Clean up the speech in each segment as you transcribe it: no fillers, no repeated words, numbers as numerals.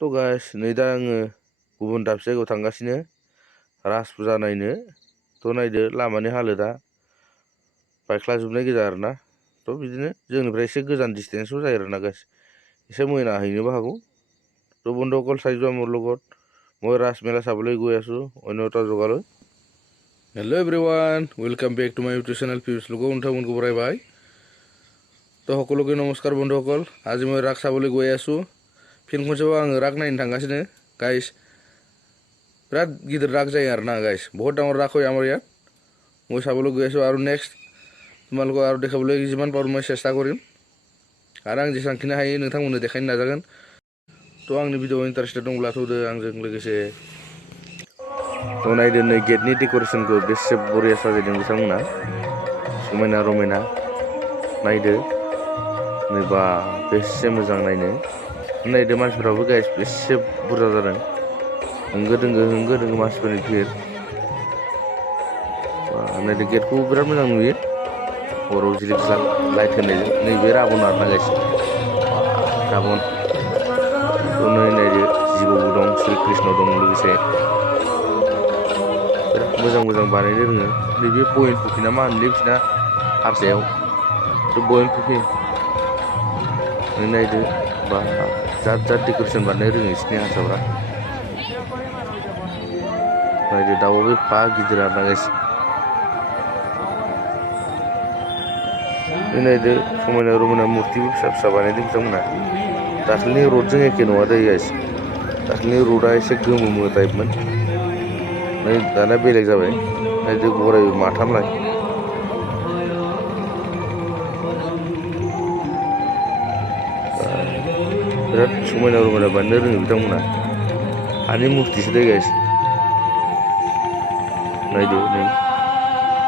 थ' गाइस नै दा आङो गुबुन दाबसे जायगायाव थांगासिनो राज फुजा नायनो। थ' नायदो लामानि हालोदा बायख्लाजोबनाय गोजा आरोना। थ' बिदिनो जोंनिफ्राय एसे गोजान डिसटेन्सआव जायो आरोना गाइस, এসে মই নাহিবও হাগো। তো বন্ধুসকল চাইযোৱা মোৰ লগত মই ৰাস মেলা চাবলৈ গৈ আছোঁ অন্য এটা জেগালৈ। Hello' everyone, welcome back to my YouTube channel পিউছ লগো নতুনকৈ বৰাইবাই। তো সকলোকে নমস্কাৰ বন্ধুসকল, আজি মই ৰাস চাবলৈ গৈ আছোঁ। फिन खनसेबाव आङो राग नायनो थांगासिनो गाइस। बिराद गिदिर राग जायो आरोना गाइस, बहुत डाঙৰ राग হয় আমাৰ ইয়াত। মই চাবলৈ গৈ আছোঁ আৰু নেক্সট তোমালোকক আৰু দেখাবলৈ যিমান পাৰোঁ মই চেষ্টা কৰিম आरो आं जेसेबांखिनि हायो नोंथांमोननो देखायनो नाजागोन। थ' आंनि भिडिअ'आव इन्टारेस्टेड दंब्ला थ'दो आंजों लोगोसे। थ' नायदो नै गेटनि डेक'रेसनखौ बेसे बरिया साजायदों बिथांमोना, समायना रमायना। नायदो नै बा बेसे मोजां नायनो। नायदो मानसिफ्राबो गाइस बेसे बुरजा जादों, होंगो दोंगो मानसिफोरनि भिर। नायदो गेटखौ बिराद मोजां नुयो, हराव जिलिक जालाक लाइट होनायजों। नैबे राबन आरोना गाइस, राबन। थ' नै नायदो जिबौबो दं, श्री कृष्ण दं लोगोसे। बिराद मोजां मोजां बानायनो रोङो। नैबे बयन फुफि ना मा होनोलै बिसिना हारसायाव, बयन फुफि। नों नायदो बा जात जात डेक'रेसन बानायनो रोङो बिसिनि हारसाफ्रा। नायदो दाउआबो एफा गिदिर आरोना गाइस। नायदो समायना रमायना मुर्तिबो फिसा फिसा बानायदों बिथांमोना। दाख्लैनि रडजों एखे नङा दै गाइस, दाख्लैनि रडआ एसे गोमो टाइपमोन, नै दाना बेलेग जाबाय। नायदो गरायबो माथामलाय। बिराद समायना रमायना बानायनो रोङो बिथांमोना। हानि मुर्तिसो दै गाइस। नायदो नै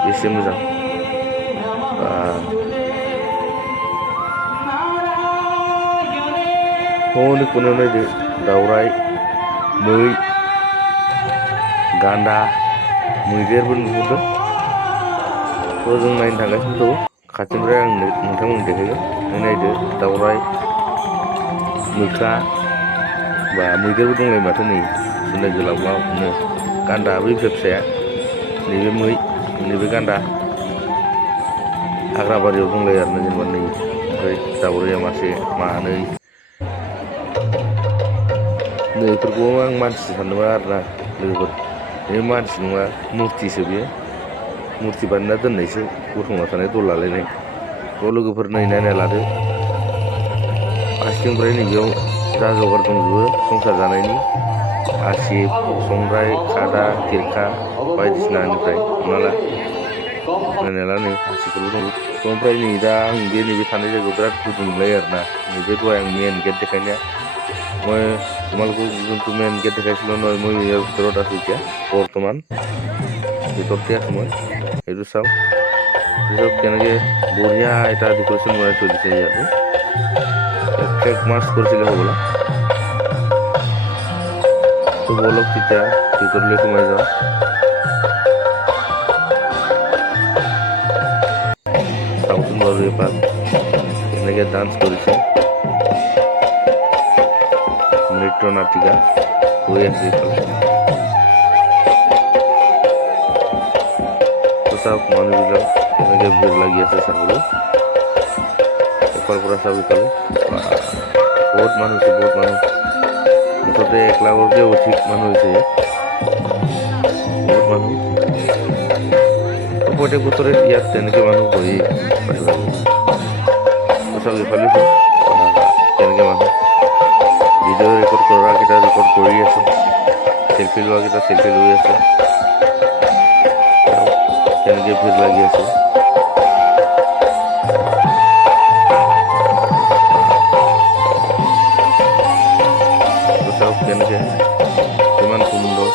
बेसे मोजां। हनैखौनो नायदो दावराय, मै, गान्दा, मैदेरबो नुहुरदों। थ' जों नायनो थांगासिनो दं खाथिनिफ्राय आं नोंथांमोननो देखायगोन। नों नायदो दावराय, मोख्रा बा मैदेरबो दंलायो माथो नै सुन्दाय गोलावनो। गान्दायाबो फिसा फिसाया, नैबे मै, नैबे गान्दा। हाग्रा बारियाव दंलायो आरोना जेनेबा नै। ओमफ्राय दावराया मासे मानै। नैफोरखौ आं मानसि सानदोंमोन आरोना लोगोफोर, बे मानसि नङा मुर्तिसो बेयो, मुर्ति बानायना दोननायसो गसंना थानाय दल लालायनाय। थ' लोगोफोर नै नायना लादो, फारसेथिंनिफ्राय नैबेयाव जा जगार दंजोबो संसार जानायनि, हासिब, संग्राय, खादा, खेरखा बायदिसिनानिफ्राय हमना ला। नायना ला नै हासिबफोरबो दं। थ' ओमफ्राय नै दा आं नैबे थानाय जायगायाव बिराद गुदुं नुलायो आरोना। नैबे दहाय आं मेन गेट देखायनाया, মই তোমালোকক যোনটো মেইন গেট দেখাইছিলোঁ নহয়, মই ইয়াৰ ভিতৰত আছোঁ এতিয়া বৰ্তমান, ভিতৰতে আছোঁ মই। সেইটো চাওক, চাওক কেনেকৈ বঢ়িয়া এটা ডেক'ৰেশ্যন বনাই থৈ দিছে ইয়াতো। ফ্লেগ মাৰ্চ কৰিছিলে হ'বলা। তো ব'লক তেতিয়া ভিতৰলৈ সোমাই যাওঁ। চাওঁচোন বাৰু এপাক কেনেকৈ ডান্স কৰিছে, নৃত্য নাটিকা হৈ আছে এইফালে। তো চাওক মানুহবিলাক কেনেকৈ ভিৰ লাগি আছে চাবলৈ। এফালৰ পৰা চাওক ইফালে, বহুত মানুহ হৈছে, বহুত মানুহ। মুঠতে 1 লাখতকৈ অধিক মানুহ হৈছে ইয়াত, বহুত মানুহ। প্ৰত্যেক বছৰে ইয়াত তেনেকৈ মানুহ হয়েই প্ৰায়ভাগে। তো চাওক ইফালে চাওক কেনেকৈ মানুহ। ভিডিঅ' ৰেকৰ্ড কৰাকেইটা ৰেকৰ্ড কৰি আছে, চেল্ফি লোৱাকেইটা চেল্ফি লৈ আছে। কেনেকৈ ভিৰ লাগি আছে। তো চাওক কেনেকৈ কিমান সুন্দৰ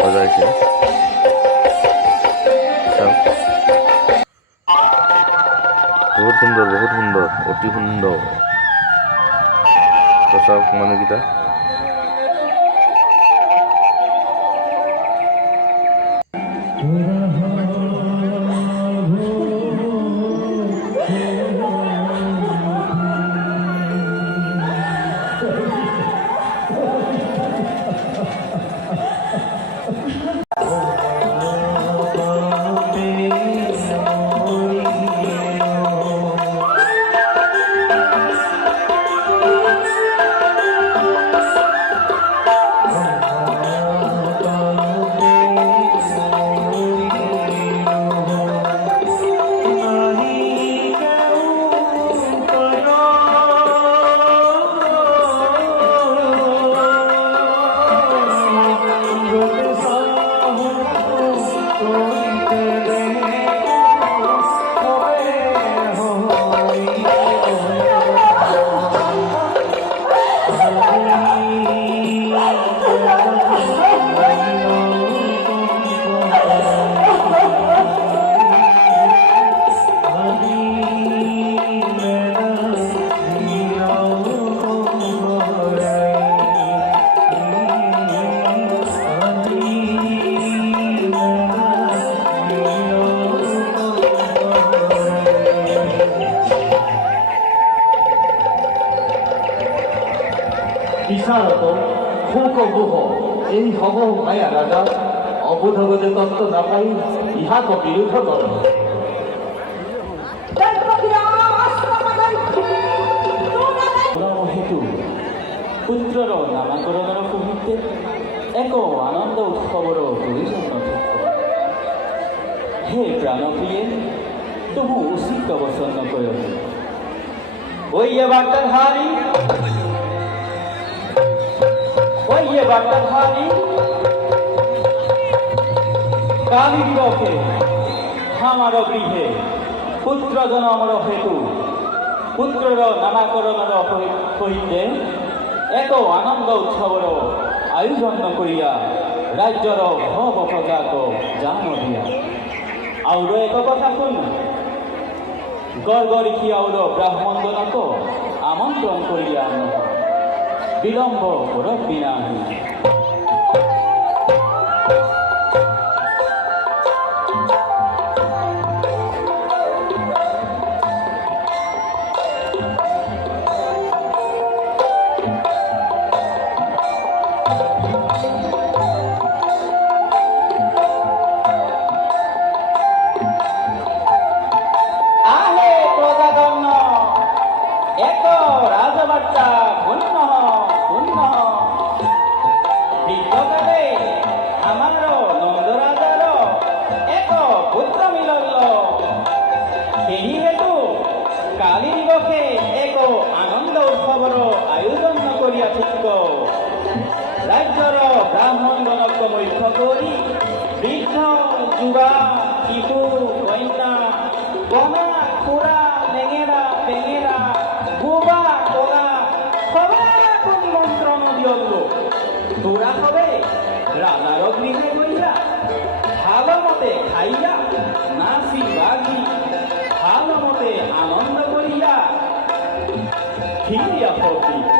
সজাইছে। চাওক বহুত সুন্দৰ, বহুত সুন্দৰ, অতি সুন্দৰ। তো চাওক মানুহকেইটা। বিশারদ শোক গুহ এই হব মায়া রাজা অবুধগতে তত্ত্ব না পাই ইহাক বিরোধ কর হেতু পুত্রর নামাকরণের মুহূর্তে এক আনন্দ উৎসবর প্রয়োজন হে প্রাণপ্রিয়ে তবু উচিত অবসন্ন কর ওই বার্তার হারি ওইয়ে বার্তাধারী কালী দিবসে আমার গৃহে পুত্র জন্মর হেতু পুত্রর নামাকরণের সহিতে এক আনন্দ উৎসবর আয়োজন করিয়া রাজ্যর ভব প্রজাক জান দিয়া আউর এক কথা শুন গড়গড়িকি আউর ব্রাহ্মণজনক আমন্ত্রণ করিয়া আন বিলম্ব করবি নাহি আহে প্রজাগণ এক রাজবার্তা পুণ্য বিদ্যকালে আমার নন্দরাজার এক পুত্র মিলল সেই হেতু কালী দিবসে এক আনন্দ উৎসবর আয়োজন করিয়াছিল রাজ্যর ব্রাহ্মণগণক মুখ্য করি বৃদ্ধ যুবা শিশু কন্যা কমা খুড়া লেঙেরা বেঙেরা গোবা কলা সবাক নিমন্ত্রণ দিয়ল তোরা হবে রাজার গৃহে গইয়া ভালো মতে খাইয়া নাচি বাগি ভালো মতে আনন্দ করিয়া ফিরিয়া ফিরি